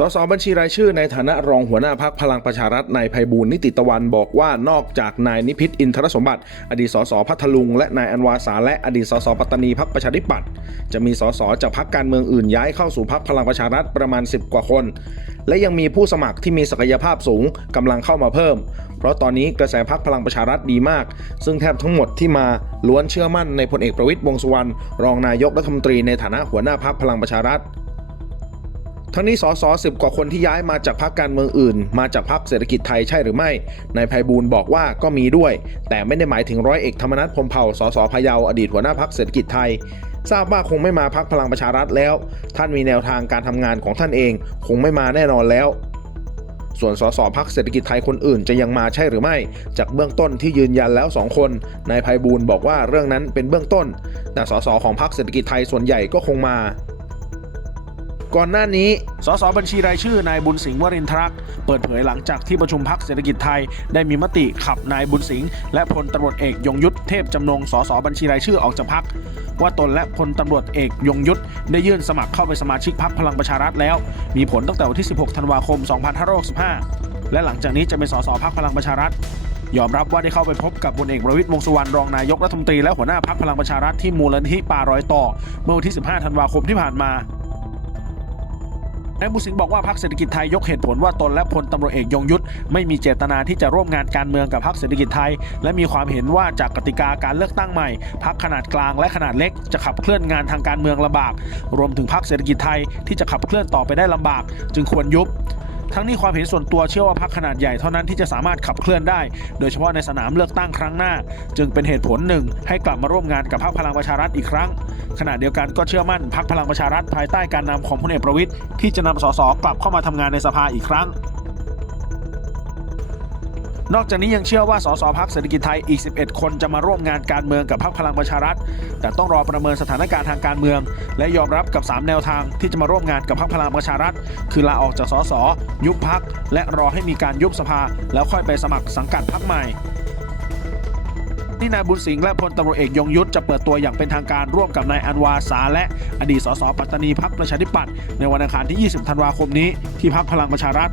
สสบัญชีรายชื่อในฐานะรองหัวหน้าพักพลังประชารัฐนายไพบูลนิติตะวันบอกว่านอกจากนายนิพิษอินทรสมบัติ อดีตสสพัทลุง และนายอันวาสาและอดีตสสปัตตานีพักประชาธิปัตย์จะมีสสจากพักการเมืองอื่นย้ายเข้าสู่พักพลังประชารัฐประมาณ 10 กว่าคน และยังมีผู้สมัครที่มีศักยภาพสูงกำลังเข้ามาเพิ่ม เพราะตอนนี้กระแสพักพลังประชารัฐดีมาก ซึ่งแทบทั้งหมดที่มาล้วนเชื่อมั่นในพลเอกประวิตยวงษ์สุวรรณรองนายกรัฐมนตรีในฐานะหัวหน้าพักพลังประชารัฐ ทั้งนี้สสสิบกว่าคนที่ย้ายมาจากพรรคการเมืองอื่น มาจากพรรคเศรษฐกิจไทยใช่หรือไม่ นายไพบูลย์บอกว่าก็มีด้วย แต่ไม่ได้หมายถึงร้อยเอกธรรมนัฐพรมเผ่าสสพะเยาอดีตหัวหน้าพรรคเศรษฐกิจไทย ทราบว่าคงไม่มาพรรคพลังประชารัฐแล้ว ท่านมีแนวทางการทำงานของท่านเอง คงไม่มาแน่นอนแล้วส่วนสสพักเศรษฐกิจไทยคนอื่นจะยังมาใช่หรือไม่ จากเบื้องต้นที่ยืนยันแล้ว 2 คน นายไพบูลย์บอกว่าเรื่องนั้นเป็นเบื้องต้น แต่สสของพักเศรษฐกิจไทยส่วนใหญ่ก็คงมา ก่อนหน้านี้ สสบัญชีรายชื่อนายบุญสิงห์วรินทรักษ์เปิดเผยหลังจากที่ประชุมพักเศรษฐกิจไทย ได้มีมติขับนายบุญสิงห์และพลตำรวจเอกยงยุทธเทพจำนงสสบัญชีรายชื่อออกจากพักว่าตนและพลตำรวจเอกยงยุทธได้ยื่นสมัครเข้าไปสมาชิกพักพลังประชารัฐแล้ว มีผลตั้งแต่วันที่ 16 ธันวาคม 2565 และหลังจากนี้จะเป็นสสพักพลังประชารัฐยอมรับว่าได้เข้าไปพบกับพลเอกประวิตยวงษ์สุวรรณรองนายกรัฐมนตรีและหัวหน้าพักพลังประชารัฐที่มูลนิธิป่ารอยต่อ เมื่อวันที่ 15 ธันวาคมที่ผ่านมา นายบุญสิงห์บอกว่าพรรคเศรษฐกิจไทยยกเหตุผลว่าตนและพลตำรวจเอกยงยุทธไม่มีเจตนาที่จะร่วมงานการเมืองกับพรรคเศรษฐกิจไทย และมีความเห็นว่าจากกติกาการเลือกตั้งใหม่พรรคขนาดกลางและขนาดเล็กจะขับเคลื่อนงานทางการเมืองลำบาก รวมถึงพรรคเศรษฐกิจไทยที่จะขับเคลื่อนต่อไปได้ลำบาก จึงควรยุบ ทั้งนี้ความเห็นส่วนตัวเชื่อว่าพรรคขนาดใหญ่เท่านั้นที่จะสามารถขับเคลื่อนได้ โดยเฉพาะในสนามเลือกตั้งครั้งหน้า จึงเป็นเหตุผลหนึ่งให้กลับมาร่วมงานกับพรรคพลังประชารัฐอีกครั้ง ขณะเดียวกันก็เชื่อมั่นพรรคพลังประชารัฐภายใต้การนำของพลเอกประวิทย์ที่จะนำสสกลับเข้ามาทำงานในสภาอีกครั้ง นอกจากนี้ยังเชื่อว่าสสพักเศรษฐกิจไทยอีก 11 คนจะมาร่วมงานการเมืองกับพรรคพลังประชารัฐ แต่ต้องรอประเมินสถานการณ์ทางการเมือง และยอมรับกับ 3 แนวทางที่จะมาร่วมงานกับพรรคพลังประชารัฐ คือลาออกจากสสยุบพักและรอให้มีการยุบสภา แล้วค่อยไปสมัครสังกัดพักใหม่ที่นายบุญสิงห์และพลตำรวจเอกยงยุทธจะเปิดตัวอย่างเป็นทางการร่วมกับนายอันวาสาและอดีตสสปัตตานีพักประชาธิปัตย์ในวันอังคารที่ 20 ธันวาคมนี้ที่พักพลังประชารัฐ